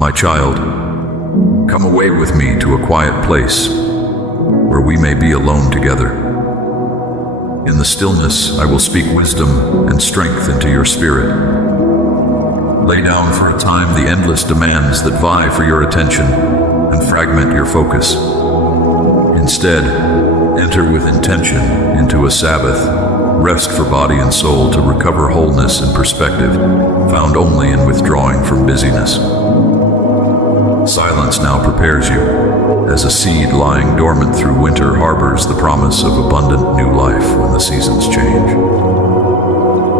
My child, come away with me to a quiet place where we may be alone together. In the stillness, I will speak wisdom and strength into your spirit. Lay down for a time the endless demands that vie for your attention and fragment your focus. Instead, enter with intention into a Sabbath, rest for body and soul to recover wholeness and perspective, found only in withdrawing from busyness. Silence now prepares you, as a seed lying dormant through winter harbors the promise of abundant new life when the seasons change.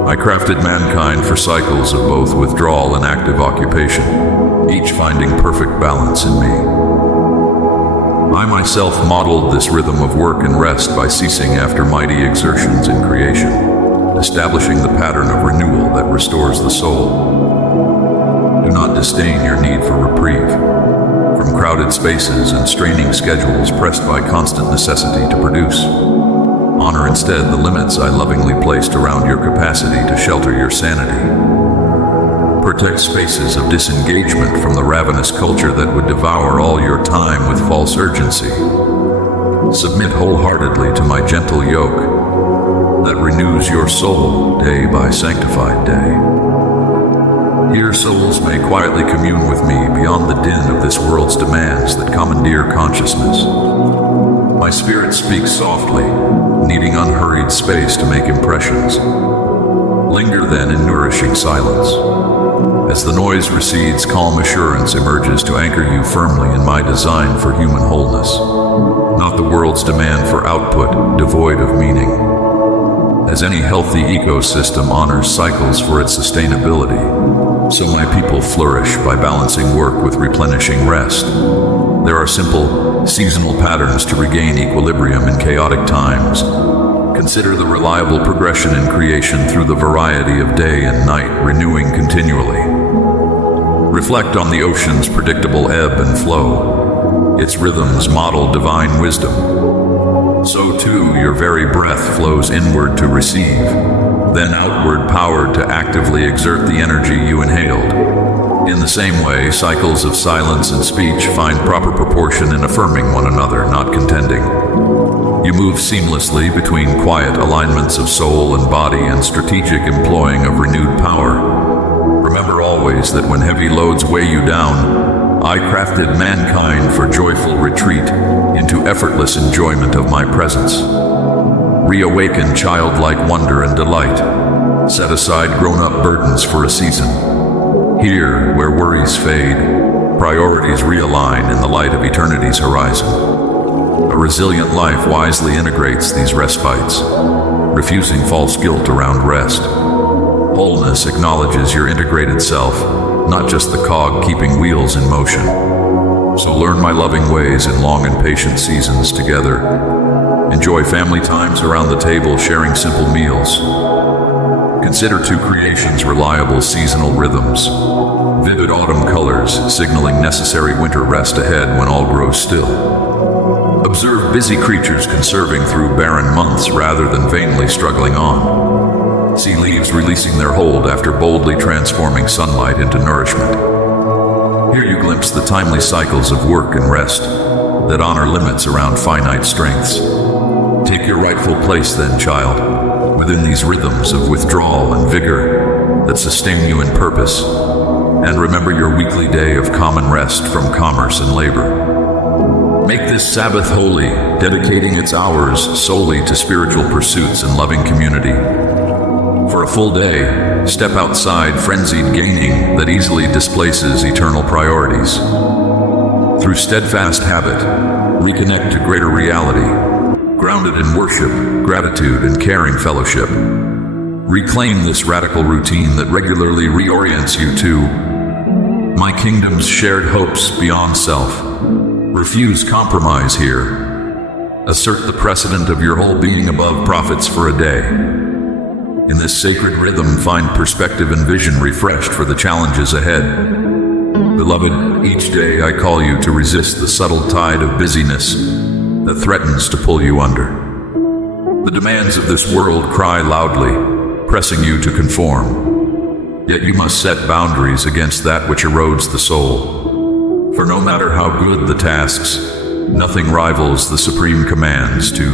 I crafted mankind for cycles of both withdrawal and active occupation, each finding perfect balance in me. I myself modeled this rhythm of work and rest by ceasing after mighty exertions in creation, establishing the pattern of renewal that restores the soul. Do not disdain your need for reprieve from crowded spaces and straining schedules pressed by constant necessity to produce. Honor instead the limits I lovingly placed around your capacity to shelter your sanity. Protect spaces of disengagement from the ravenous culture that would devour all your time with false urgency. Submit wholeheartedly to my gentle yoke that renews your soul day by sanctified day. Here souls may quietly commune with me beyond the din of this world's demands that commandeer consciousness. My spirit speaks softly, needing unhurried space to make impressions. Linger then in nourishing silence. As the noise recedes, calm assurance emerges to anchor you firmly in my design for human wholeness, not the world's demand for output devoid of meaning. As any healthy ecosystem honors cycles for its sustainability, so my people flourish by balancing work with replenishing rest. There are simple, seasonal patterns to regain equilibrium in chaotic times. Consider the reliable progression in creation through the variety of day and night, renewing continually. Reflect on the ocean's predictable ebb and flow. Its rhythms model divine wisdom. So too, your very breath flows inward to receive, then outward powered to actively exert the energy you inhaled. In the same way, cycles of silence and speech find proper proportion in affirming one another, not contending. You move seamlessly between quiet alignments of soul and body and strategic employing of renewed power. Remember always that when heavy loads weigh you down, I crafted mankind for joyful retreat into effortless enjoyment of my presence. Reawaken childlike wonder and delight. Set aside grown-up burdens for a season. Here, where worries fade, priorities realign in the light of eternity's horizon. A resilient life wisely integrates these respites, refusing false guilt around rest. Wholeness acknowledges your integrated self, not just the cog keeping wheels in motion. So learn my loving ways in long and patient seasons together. Enjoy family times around the table, sharing simple meals. Consider two creations' reliable seasonal rhythms. Vivid autumn colors, signaling necessary winter rest ahead when all grows still. Observe busy creatures conserving through barren months rather than vainly struggling on. See leaves releasing their hold after boldly transforming sunlight into nourishment. Here you glimpse the timely cycles of work and rest that honor limits around finite strengths. Take your rightful place then, child, within these rhythms of withdrawal and vigor that sustain you in purpose. And remember your weekly day of common rest from commerce and labor. Make this Sabbath holy, dedicating its hours solely to spiritual pursuits and loving community. For a full day, step outside frenzied gaining that easily displaces eternal priorities. Through steadfast habit, reconnect to greater reality, grounded in worship, gratitude, and caring fellowship. Reclaim this radical routine that regularly reorients you to my kingdom's shared hopes beyond self. Refuse compromise here. Assert the precedent of your whole being above profits for a day. In this sacred rhythm, find perspective and vision refreshed for the challenges ahead. Beloved, each day I call you to resist the subtle tide of busyness that threatens to pull you under. The demands of this world cry loudly, pressing you to conform. Yet you must set boundaries against that which erodes the soul. For no matter how good the tasks, nothing rivals the supreme commands to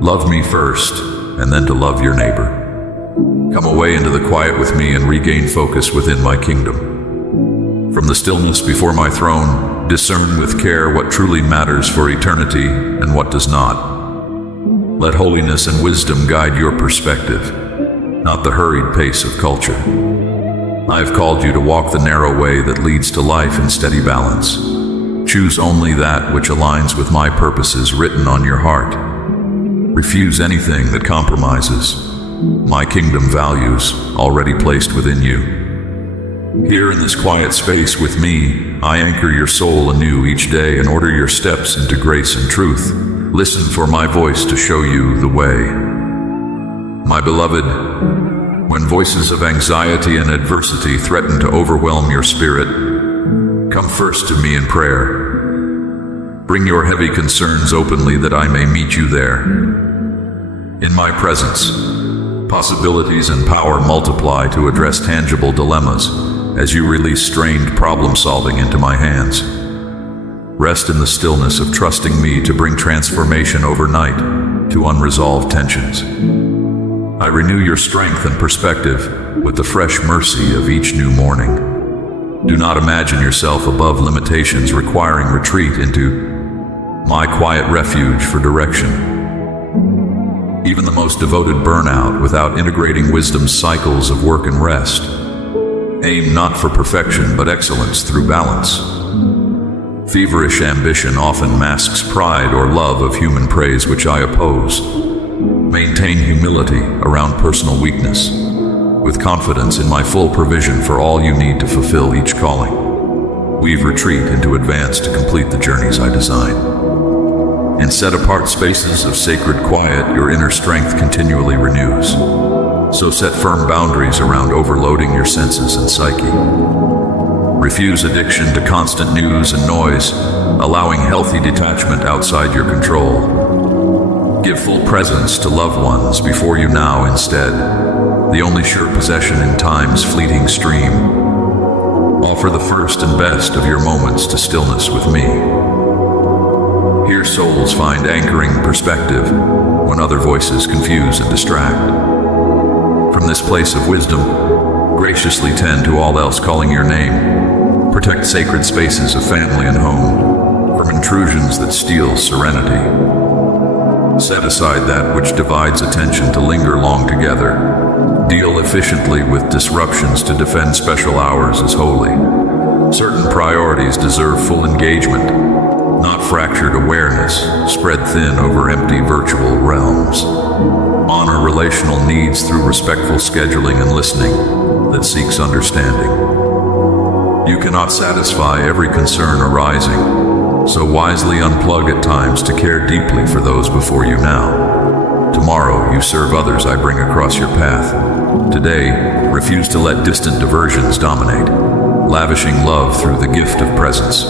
love me first and then to love your neighbor. Come away into the quiet with me and regain focus within my kingdom. From the stillness before my throne, discern with care what truly matters for eternity and what does not. Let holiness and wisdom guide your perspective, not the hurried pace of culture. I have called you to walk the narrow way that leads to life in steady balance. Choose only that which aligns with my purposes written on your heart. Refuse anything that compromises my kingdom values already placed within you. Here in this quiet space with me, I anchor your soul anew each day and order your steps into grace and truth. Listen for my voice to show you the way. My beloved, when voices of anxiety and adversity threaten to overwhelm your spirit, come first to me in prayer. Bring your heavy concerns openly that I may meet you there. In my presence, possibilities and power multiply to address tangible dilemmas as you release strained problem-solving into my hands. Rest in the stillness of trusting me to bring transformation overnight to unresolved tensions. I renew your strength and perspective with the fresh mercy of each new morning. Do not imagine yourself above limitations requiring retreat into my quiet refuge for direction. Even the most devoted burnout without integrating wisdom's cycles of work and rest. Aim not for perfection but excellence through balance. Feverish ambition often masks pride or love of human praise, which I oppose. Maintain humility around personal weakness, with confidence in my full provision for all you need to fulfill each calling. Weave retreat into advance to complete the journeys I design. In set-apart spaces of sacred quiet, your inner strength continually renews. So set firm boundaries around overloading your senses and psyche. Refuse addiction to constant news and noise, allowing healthy detachment outside your control. Give full presence to loved ones before you now instead, the only sure possession in time's fleeting stream. Offer the first and best of your moments to stillness with me. Here souls find anchoring perspective when other voices confuse and distract. From this place of wisdom, graciously tend to all else calling your name. Protect sacred spaces of family and home from intrusions that steal serenity. Set aside that which divides attention to linger long together. Deal efficiently with disruptions to defend special hours as holy. Certain priorities deserve full engagement, not fractured awareness spread thin over empty virtual realms. Honor relational needs through respectful scheduling and listening that seeks understanding. You cannot satisfy every concern arising, so wisely unplug at times to care deeply for those before you now. Tomorrow you serve others I bring across your path. Today, refuse to let distant diversions dominate, lavishing love through the gift of presence.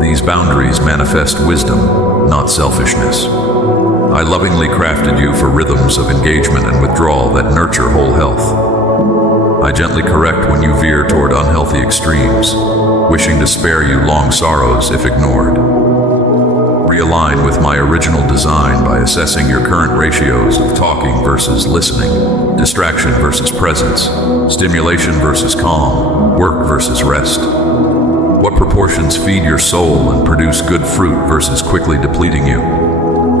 These boundaries manifest wisdom, not selfishness. I lovingly crafted you for rhythms of engagement and withdrawal that nurture whole health. I gently correct when you veer toward unhealthy extremes, wishing to spare you long sorrows if ignored. Realign with my original design by assessing your current ratios of talking versus listening, distraction versus presence, stimulation versus calm, work versus rest. What proportions feed your soul and produce good fruit versus quickly depleting you?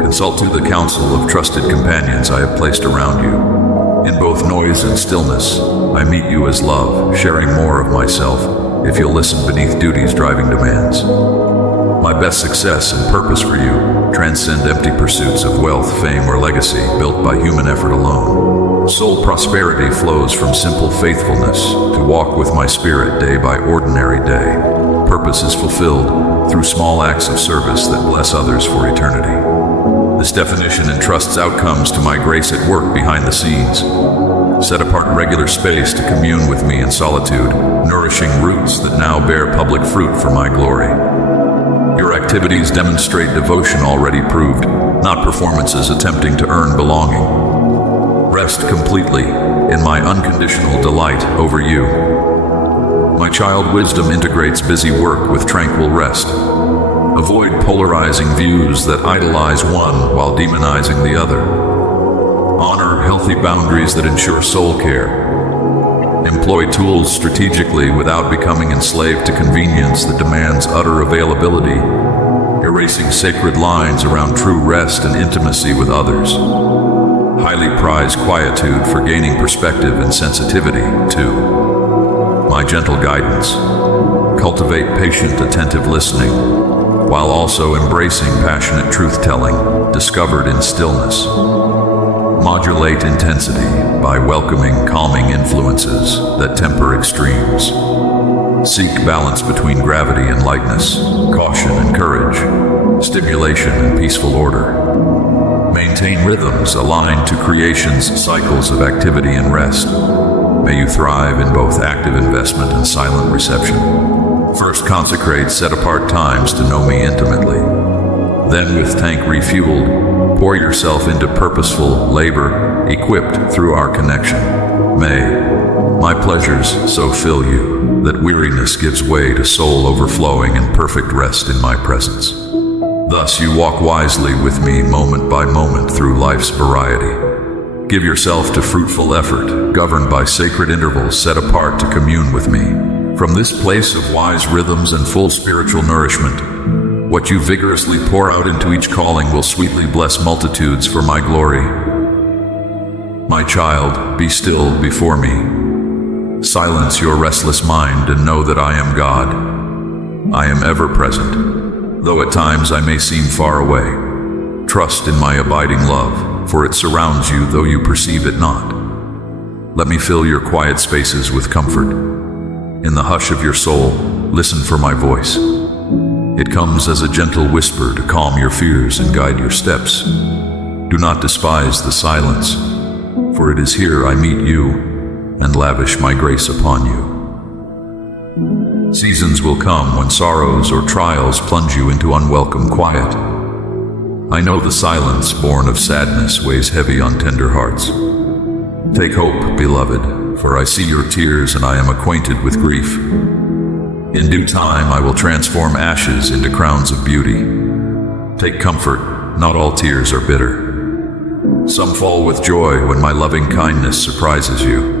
Consult to the counsel of trusted companions I have placed around you. In both noise and stillness, I meet you as love, sharing more of myself if you'll listen beneath duty's driving demands. My best success and purpose for you transcend empty pursuits of wealth, fame, or legacy built by human effort alone. Soul prosperity flows from simple faithfulness to walk with my spirit day by ordinary day. Purpose is fulfilled through small acts of service that bless others for eternity. This definition entrusts outcomes to my grace at work behind the scenes. Set apart regular space to commune with me in solitude, nourishing roots that now bear public fruit for my glory. Your activities demonstrate devotion already proved, not performances attempting to earn belonging. Rest completely in my unconditional delight over you. My child, wisdom integrates busy work with tranquil rest. Avoid polarizing views that idolize one while demonizing the other. Honor healthy boundaries that ensure soul care. Employ tools strategically without becoming enslaved to convenience that demands utter availability, erasing sacred lines around true rest and intimacy with others. Highly prize quietude for gaining perspective and sensitivity, too. My gentle guidance. Cultivate patient, attentive listening, while also embracing passionate truth-telling, discovered in stillness. Modulate intensity by welcoming calming influences that temper extremes. Seek balance between gravity and lightness, caution and courage, stimulation and peaceful order. Maintain rhythms aligned to creation's cycles of activity and rest. May you thrive in both active investment and silent reception. First, consecrate set-apart times to know me intimately. Then, with tank refueled, pour yourself into purposeful labor, equipped through our connection. May my pleasures so fill you that weariness gives way to soul overflowing and perfect rest in my presence. Thus you walk wisely with me moment by moment through life's variety. Give yourself to fruitful effort, governed by sacred intervals set apart to commune with me. From this place of wise rhythms and full spiritual nourishment, what you vigorously pour out into each calling will sweetly bless multitudes for my glory. My child, be still before me. Silence your restless mind and know that I am God. I am ever present, though at times I may seem far away. Trust in my abiding love, for it surrounds you though you perceive it not. Let me fill your quiet spaces with comfort. In the hush of your soul, listen for my voice. It comes as a gentle whisper to calm your fears and guide your steps. Do not despise the silence, for it is here I meet you and lavish my grace upon you. Seasons will come when sorrows or trials plunge you into unwelcome quiet. I know the silence born of sadness weighs heavy on tender hearts. Take hope, beloved, for I see your tears and I am acquainted with grief. In due time I will transform ashes into crowns of beauty. Take comfort, not all tears are bitter. Some fall with joy when my loving kindness surprises you.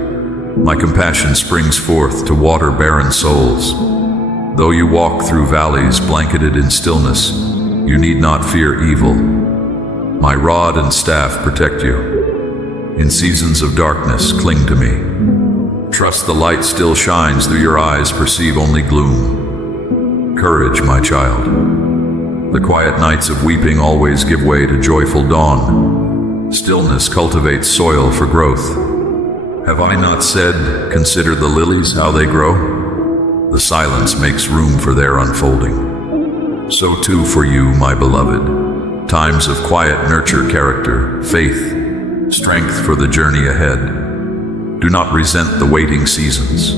My compassion springs forth to water barren souls. Though you walk through valleys blanketed in stillness, you need not fear evil. My rod and staff protect you. In seasons of darkness, cling to me. Trust the light still shines though your eyes perceive only gloom. Courage, my child. The quiet nights of weeping always give way to joyful dawn. Stillness cultivates soil for growth. Have I not said, consider the lilies, how they grow? The silence makes room for their unfolding. So too for you, my beloved. Times of quiet nurture character, faith, strength for the journey ahead. Do not resent the waiting seasons.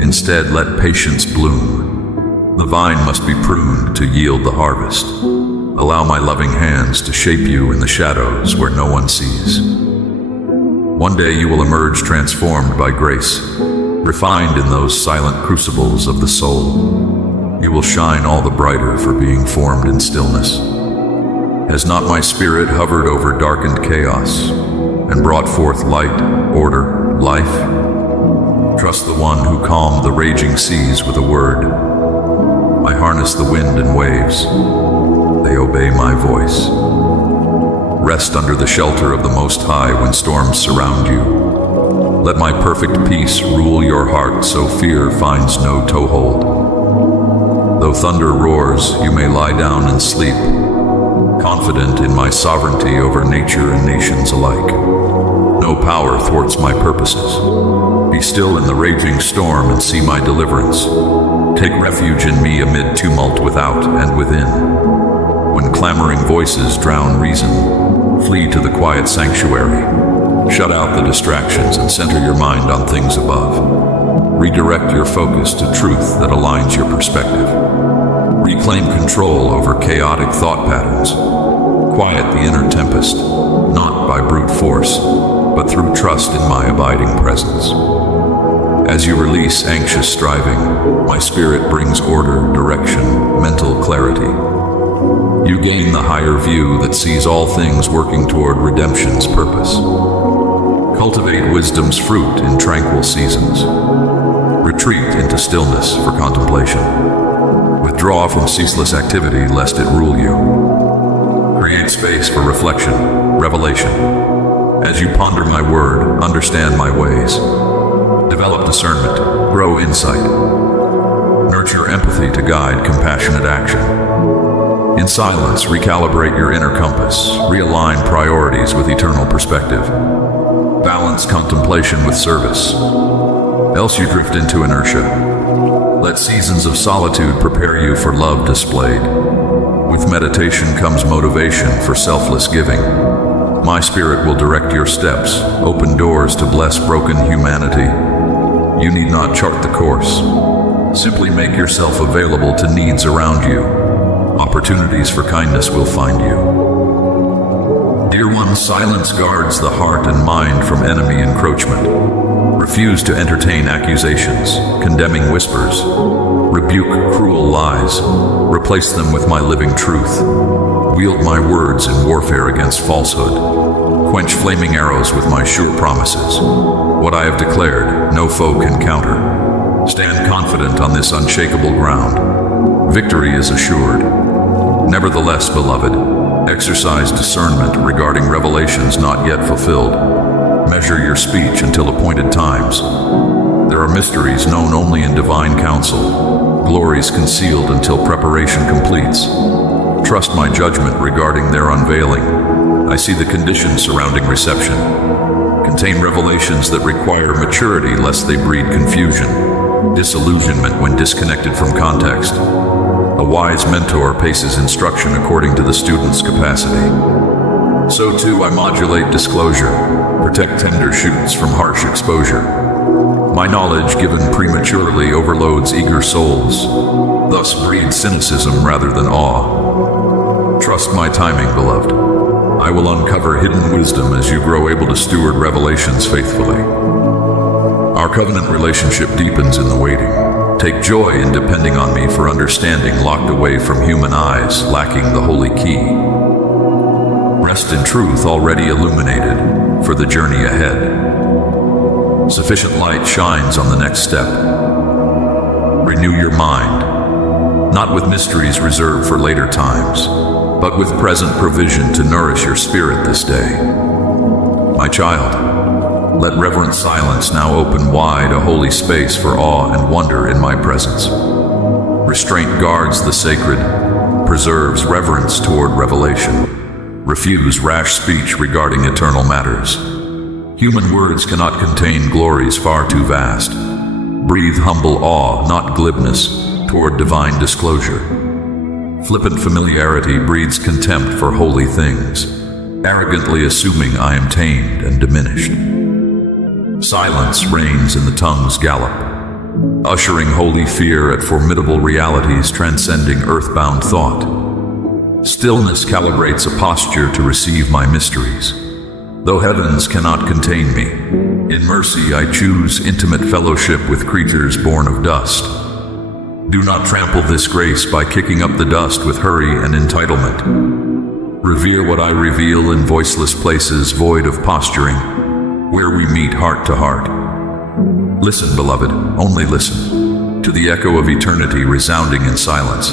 Instead, let patience bloom. The vine must be pruned to yield the harvest. Allow my loving hands to shape you in the shadows where no one sees. One day you will emerge transformed by grace, refined in those silent crucibles of the soul. You will shine all the brighter for being formed in stillness. Has not my spirit hovered over darkened chaos and brought forth light, order, life? Trust the one who calmed the raging seas with a word. I harness the wind and waves. They obey my voice. Rest under the shelter of the Most High when storms surround you. Let my perfect peace rule your heart so fear finds no toehold. Though thunder roars, you may lie down and sleep, confident in my sovereignty over nature and nations alike. No power thwarts my purposes. Be still in the raging storm and see my deliverance. Take refuge in me amid tumult without and within. When clamoring voices drown reason, flee to the quiet sanctuary. Shut out the distractions and center your mind on things above. Redirect your focus to truth that aligns your perspective. Reclaim control over chaotic thought patterns. Quiet the inner tempest, not by brute force, but through trust in my abiding presence. As you release anxious striving, my spirit brings order, direction, mental clarity. You gain the higher view that sees all things working toward redemption's purpose. Cultivate wisdom's fruit in tranquil seasons. Retreat into stillness for contemplation. Withdraw from ceaseless activity lest it rule you. Create space for reflection, revelation. As you ponder my word, understand my ways. Develop discernment, grow insight. Nurture empathy to guide compassionate action. In silence, recalibrate your inner compass, realign priorities with eternal perspective. Balance contemplation with service, else you drift into inertia. Let seasons of solitude prepare you for love displayed. With meditation comes motivation for selfless giving. My spirit will direct your steps, open doors to bless broken humanity. You need not chart the course. Simply make yourself available to needs around you. Opportunities for kindness will find you. Dear one, silence guards the heart and mind from enemy encroachment. Refuse to entertain accusations, condemning whispers. Rebuke cruel lies. Replace them with my living truth. Wield my words in warfare against falsehood. Quench flaming arrows with my sure promises. What I have declared, no foe can counter. Stand confident on this unshakable ground. Victory is assured. Nevertheless, beloved, exercise discernment regarding revelations not yet fulfilled. Measure your speech until appointed times. There are mysteries known only in divine counsel, glories concealed until preparation completes. Trust my judgment regarding their unveiling. I see the conditions surrounding reception. Contain revelations that require maturity lest they breed confusion, disillusionment when disconnected from context. A wise mentor paces instruction according to the student's capacity. So too I modulate disclosure, protect tender shoots from harsh exposure. My knowledge given prematurely overloads eager souls, thus breeds cynicism rather than awe. Trust my timing, beloved. I will uncover hidden wisdom as you grow able to steward revelations faithfully. Our covenant relationship deepens in the waiting. Take joy in depending on me for understanding locked away from human eyes, lacking the holy key. Rest in truth already illuminated for the journey ahead. Sufficient light shines on the next step. Renew your mind, not with mysteries reserved for later times, but with present provision to nourish your spirit this day. My child, let reverent silence now open wide a holy space for awe and wonder in my presence. Restraint guards the sacred, preserves reverence toward revelation. Refuse rash speech regarding eternal matters. Human words cannot contain glories far too vast. Breathe humble awe, not glibness, toward divine disclosure. Flippant familiarity breeds contempt for holy things, arrogantly assuming I am tamed and diminished. Silence reigns in the tongue's gallop, ushering holy fear at formidable realities transcending earthbound thought. Stillness calibrates a posture to receive my mysteries. Though heavens cannot contain me, in mercy I choose intimate fellowship with creatures born of dust. Do not trample this grace by kicking up the dust with hurry and entitlement. Revere what I reveal in voiceless places void of posturing, where we meet heart to heart. Listen, beloved, only listen, to the echo of eternity resounding in silence.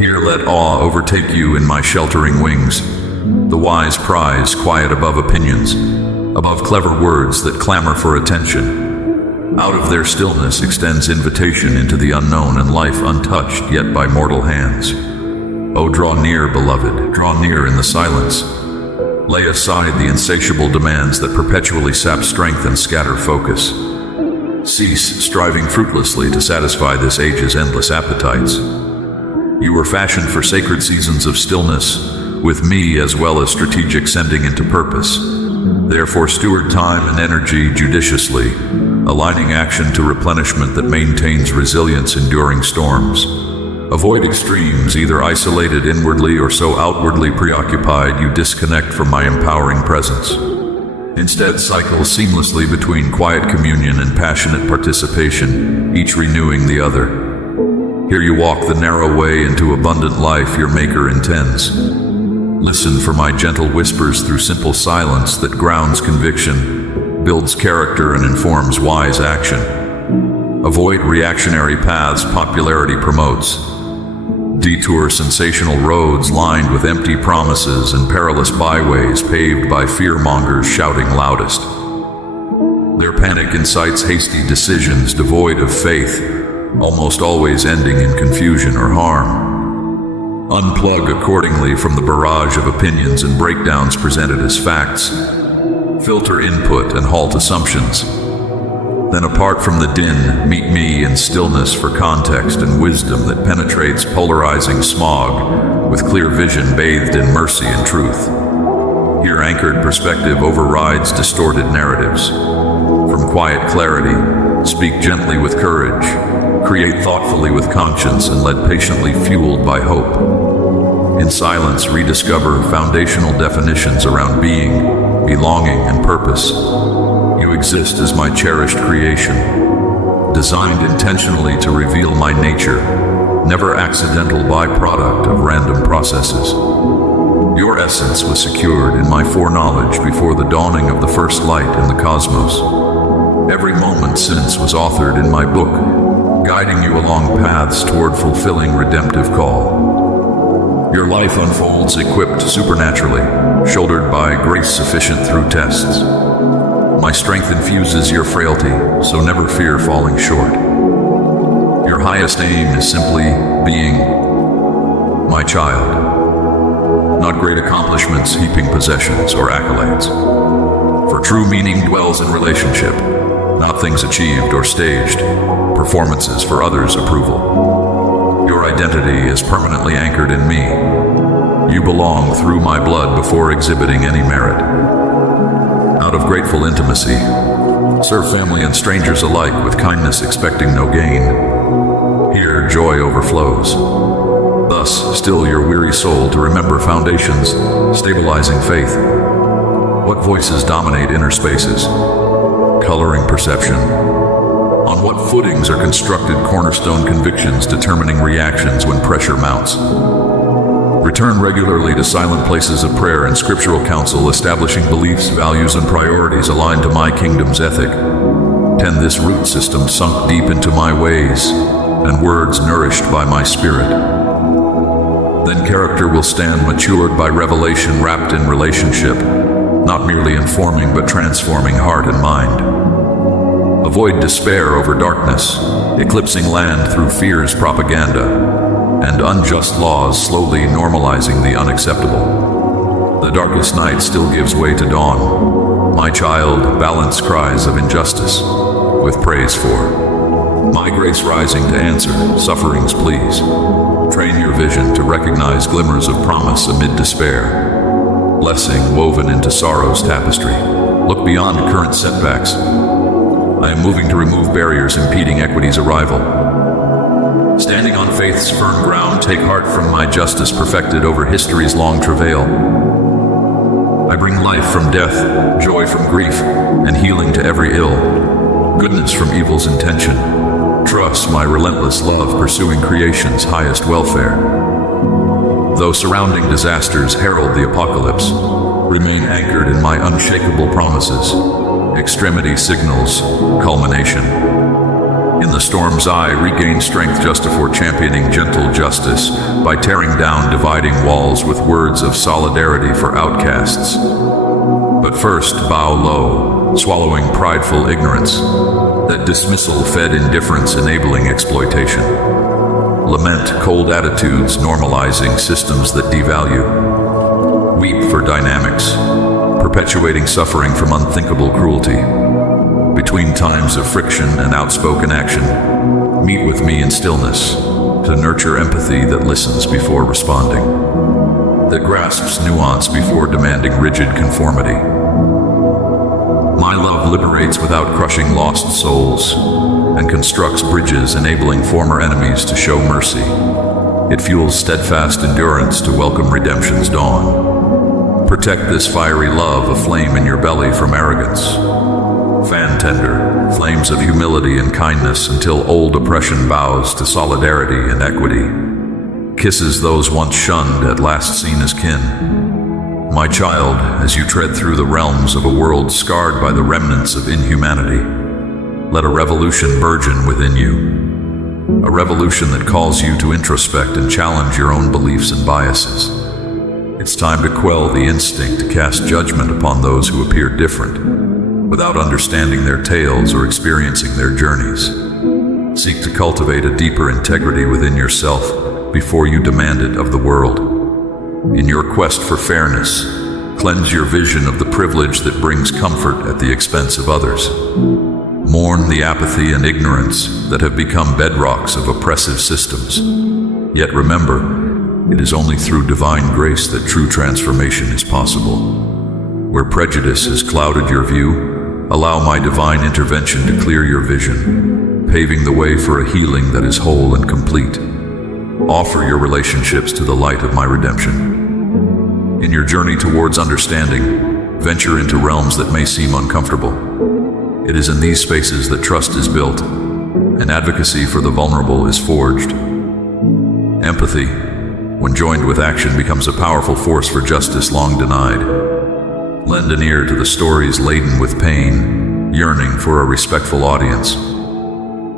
Here let awe overtake you in my sheltering wings. The wise prize quiet above opinions, above clever words that clamor for attention. Out of their stillness extends invitation into the unknown and life untouched yet by mortal hands. Oh, draw near, beloved, draw near in the silence. Lay aside the insatiable demands that perpetually sap strength and scatter focus. Cease striving fruitlessly to satisfy this age's endless appetites. You were fashioned for sacred seasons of stillness, with me as well as strategic sending into purpose. Therefore steward time and energy judiciously, aligning action to replenishment that maintains resilience enduring storms. Avoid extremes, either isolated inwardly or so outwardly preoccupied you disconnect from my empowering presence. Instead, cycle seamlessly between quiet communion and passionate participation, each renewing the other. Here you walk the narrow way into abundant life your Maker intends. Listen for my gentle whispers through simple silence that grounds conviction, builds character, and informs wise action. Avoid reactionary paths popularity promotes. Detour sensational roads lined with empty promises and perilous byways paved by fear-mongers shouting loudest. Their panic incites hasty decisions devoid of faith, almost always ending in confusion or harm. Unplug accordingly from the barrage of opinions and breakdowns presented as facts. Filter input and halt assumptions. Then apart from the din, meet me in stillness for context and wisdom that penetrates polarizing smog with clear vision bathed in mercy and truth. Here anchored perspective overrides distorted narratives. From quiet clarity, speak gently with courage, create thoughtfully with conscience, and lead patiently fueled by hope. In silence, rediscover foundational definitions around being, belonging, and purpose. You exist as my cherished creation, designed intentionally to reveal my nature, never accidental byproduct of random processes. Your essence was secured in my foreknowledge before the dawning of the first light in the cosmos. Every moment since was authored in my book, guiding you along paths toward fulfilling redemptive call. Your life unfolds equipped supernaturally, shouldered by grace sufficient through tests. My strength infuses your frailty, so never fear falling short. Your highest aim is simply being my child, not great accomplishments heaping possessions or accolades. For true meaning dwells in relationship, not things achieved or staged, performances for others' approval. Your identity is permanently anchored in me. You belong through my blood before exhibiting any merit. Out of grateful intimacy, serve family and strangers alike with kindness expecting no gain. Here joy overflows. Thus, still your weary soul to remember foundations, stabilizing faith. What voices dominate inner spaces? Coloring perception. On what footings are constructed cornerstone convictions determining reactions when pressure mounts? Return regularly to silent places of prayer and scriptural counsel, establishing beliefs, values, and priorities aligned to my kingdom's ethic. Tend this root system sunk deep into my ways, and words nourished by my spirit. Then character will stand matured by revelation wrapped in relationship, not merely informing but transforming heart and mind. Avoid despair over darkness, eclipsing land through fear's propaganda, and unjust laws slowly normalizing the unacceptable. The darkest night still gives way to dawn. My child, balance cries of injustice with praise for my grace rising to answer suffering's pleas. Train your vision to recognize glimmers of promise amid despair. Blessing woven into sorrow's tapestry. Look beyond current setbacks. I am moving to remove barriers impeding equity's arrival. Standing on faith's firm ground, take heart from my justice perfected over history's long travail. I bring life from death, joy from grief, and healing to every ill. Goodness from evil's intention. Trust my relentless love pursuing creation's highest welfare. Though surrounding disasters herald the apocalypse, remain anchored in my unshakable promises. Extremity signals culmination. In the storm's eye, regain strength just before championing gentle justice by tearing down dividing walls with words of solidarity for outcasts. But first, bow low, swallowing prideful ignorance, that dismissal fed indifference enabling exploitation. Lament cold attitudes normalizing systems that devalue. Weep for dynamics, perpetuating suffering from unthinkable cruelty. Between times of friction and outspoken action, meet with me in stillness to nurture empathy that listens before responding, that grasps nuance before demanding rigid conformity. My love liberates without crushing lost souls and constructs bridges enabling former enemies to show mercy. It fuels steadfast endurance to welcome redemption's dawn. Protect this fiery love aflame in your belly from arrogance. Fan tender flames of humility and kindness until old oppression bows to solidarity and equity. Kisses those once shunned at last seen as kin. My child, as you tread through the realms of a world scarred by the remnants of inhumanity, let a revolution burgeon within you. A revolution that calls you to introspect and challenge your own beliefs and biases. It's time to quell the instinct to cast judgment upon those who appear different, without understanding their tales or experiencing their journeys. Seek to cultivate a deeper integrity within yourself before you demand it of the world. In your quest for fairness, cleanse your vision of the privilege that brings comfort at the expense of others. Mourn the apathy and ignorance that have become bedrocks of oppressive systems. Yet remember, it is only through divine grace that true transformation is possible. Where prejudice has clouded your view, allow my divine intervention to clear your vision, paving the way for a healing that is whole and complete. Offer your relationships to the light of my redemption. In your journey towards understanding, venture into realms that may seem uncomfortable. It is in these spaces that trust is built, and advocacy for the vulnerable is forged. Empathy, when joined with action, becomes a powerful force for justice long denied. Lend an ear to the stories laden with pain, yearning for a respectful audience.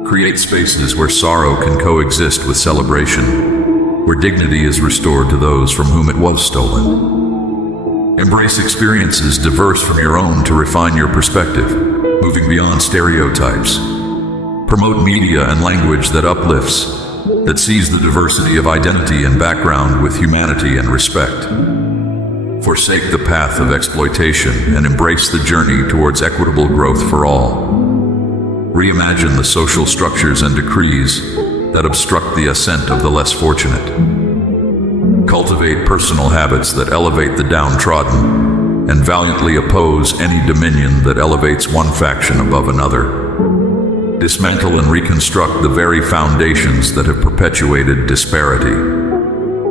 Create spaces where sorrow can coexist with celebration, where dignity is restored to those from whom it was stolen. Embrace experiences diverse from your own to refine your perspective, moving beyond stereotypes. Promote media and language that uplifts, that sees the diversity of identity and background with humanity and respect. Forsake the path of exploitation and embrace the journey towards equitable growth for all. Reimagine the social structures and decrees that obstruct the ascent of the less fortunate. Cultivate personal habits that elevate the downtrodden, and valiantly oppose any dominion that elevates one faction above another. Dismantle and reconstruct the very foundations that have perpetuated disparity.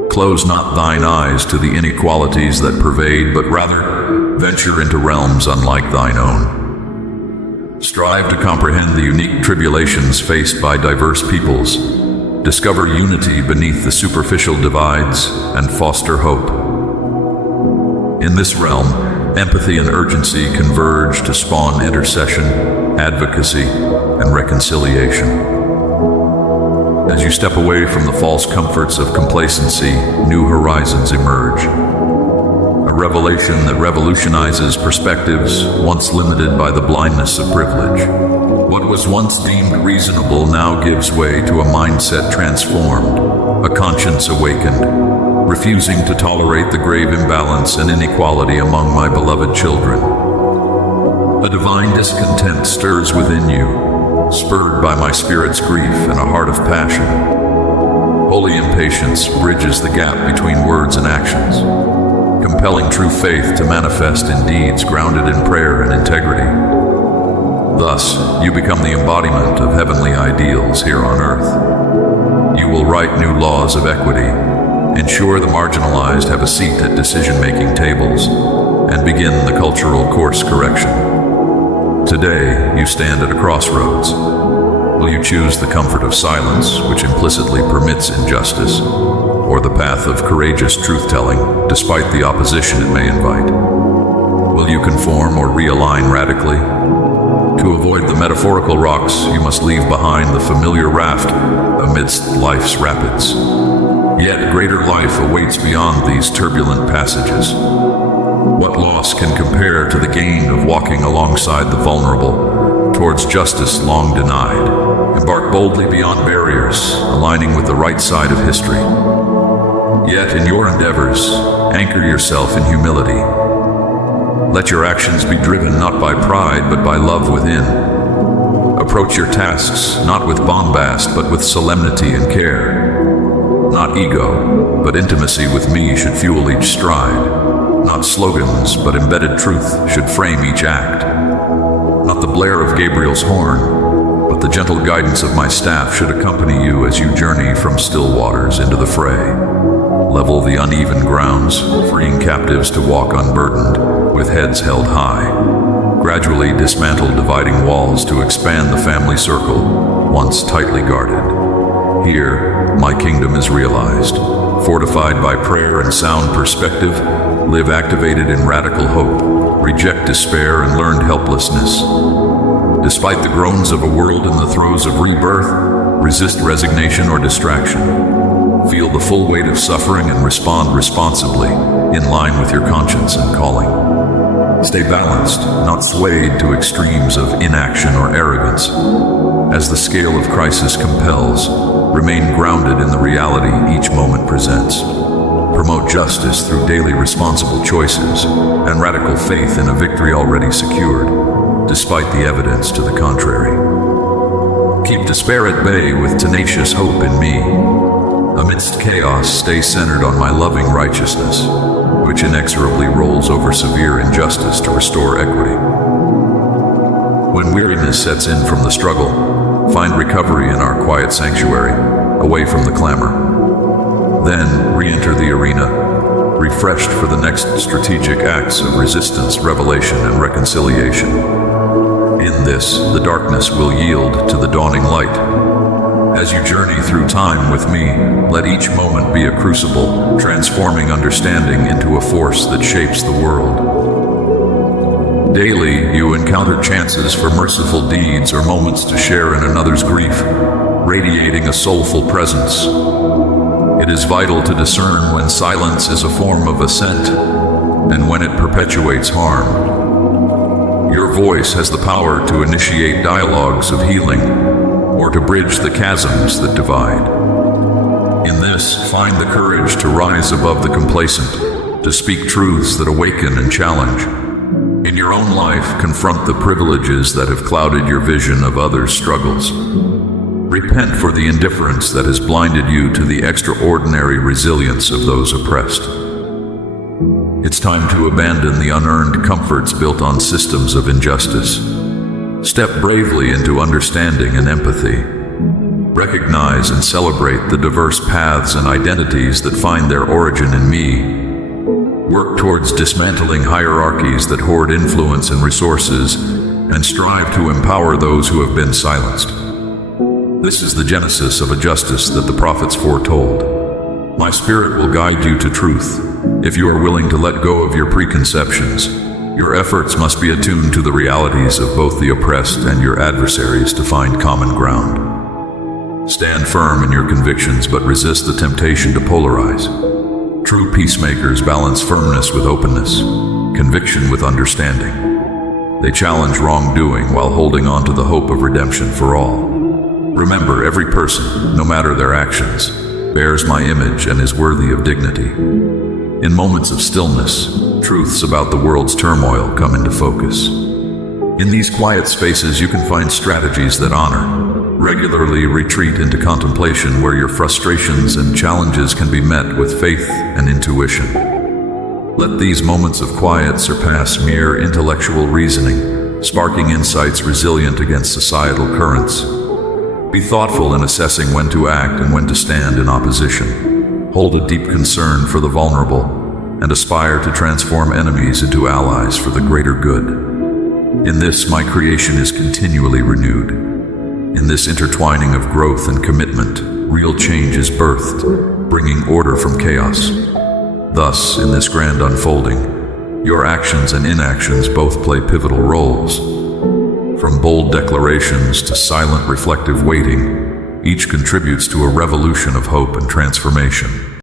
Close not thine eyes to the inequalities that pervade, but rather venture into realms unlike thine own. Strive to comprehend the unique tribulations faced by diverse peoples, discover unity beneath the superficial divides, and foster hope. In this realm, empathy and urgency converge to spawn intercession, advocacy, and reconciliation. As you step away from the false comforts of complacency, new horizons emerge. A revelation that revolutionizes perspectives once limited by the blindness of privilege. What was once deemed reasonable now gives way to a mindset transformed, a conscience awakened, refusing to tolerate the grave imbalance and inequality among my beloved children. A divine discontent stirs within you, spurred by my spirit's grief and a heart of passion. Holy impatience bridges the gap between words and actions, compelling true faith to manifest in deeds grounded in prayer and integrity. Thus, you become the embodiment of heavenly ideals here on earth. You will write new laws of equity, ensure the marginalized have a seat at decision-making tables, and begin the cultural course correction. Today, you stand at a crossroads. Will you choose the comfort of silence, which implicitly permits injustice, or the path of courageous truth-telling, despite the opposition it may invite? Will you conform or realign radically? To avoid the metaphorical rocks, you must leave behind the familiar raft amidst life's rapids. Yet greater life awaits beyond these turbulent passages. What loss can compare to the gain of walking alongside the vulnerable, towards justice long denied? Embark boldly beyond barriers, aligning with the right side of history. Yet in your endeavors, anchor yourself in humility. Let your actions be driven not by pride, but by love within. Approach your tasks not with bombast, but with solemnity and care. Not ego, but intimacy with me should fuel each stride. Not slogans, but embedded truth should frame each act. Not the blare of Gabriel's horn, but the gentle guidance of my staff should accompany you as you journey from still waters into the fray. level the uneven grounds, freeing captives to walk unburdened, with heads held high. Gradually dismantle dividing walls to expand the family circle, once tightly guarded. Here, my kingdom is realized. Fortified by prayer and sound perspective, live activated in radical hope, reject despair and learned helplessness. Despite the groans of a world in the throes of rebirth, resist resignation or distraction. Feel the full weight of suffering and respond responsibly, in line with your conscience and calling. Stay balanced, not swayed to extremes of inaction or arrogance. As the scale of crisis compels, remain grounded in the reality each moment presents. Promote justice through daily responsible choices and radical faith in a victory already secured, despite the evidence to the contrary. Keep despair at bay with tenacious hope in me. Amidst chaos, stay centered on my loving righteousness, which inexorably rolls over severe injustice to restore equity. When weariness sets in from the struggle, find recovery in our quiet sanctuary, away from the clamor. Then re-enter the arena, refreshed for the next strategic acts of resistance, revelation, and reconciliation. In this, the darkness will yield to the dawning light. As you journey through time with me, let each moment be a crucible, transforming understanding into a force that shapes the world. Daily, you encounter chances for merciful deeds or moments to share in another's grief, radiating a soulful presence. It is vital to discern when silence is a form of assent and when it perpetuates harm. Your voice has the power to initiate dialogues of healing or to bridge the chasms that divide. In this, find the courage to rise above the complacent, to speak truths that awaken and challenge. In your own life, confront the privileges that have clouded your vision of others' struggles. Repent for the indifference that has blinded you to the extraordinary resilience of those oppressed. It's time to abandon the unearned comforts built on systems of injustice. Step bravely into understanding and empathy. Recognize and celebrate the diverse paths and identities that find their origin in me. Work towards dismantling hierarchies that hoard influence and resources, and strive to empower those who have been silenced. This is the genesis of a justice that the prophets foretold. My spirit will guide you to truth. If you are willing to let go of your preconceptions, your efforts must be attuned to the realities of both the oppressed and your adversaries to find common ground. Stand firm in your convictions, but resist the temptation to polarize. True peacemakers balance firmness with openness, conviction with understanding. They challenge wrongdoing while holding on to the hope of redemption for all. Remember, every person, no matter their actions, bears my image and is worthy of dignity. In moments of stillness, truths about the world's turmoil come into focus. In these quiet spaces, you can find strategies that honor. Regularly retreat into contemplation where your frustrations and challenges can be met with faith and intuition. Let these moments of quiet surpass mere intellectual reasoning, sparking insights resilient against societal currents. Be thoughtful in assessing when to act and when to stand in opposition. Hold a deep concern for the vulnerable and aspire to transform enemies into allies for the greater good. In this, my creation is continually renewed. In this intertwining of growth and commitment, real change is birthed, bringing order from chaos. Thus, in this grand unfolding, your actions and inactions both play pivotal roles. From bold declarations to silent reflective waiting, each contributes to a revolution of hope and transformation.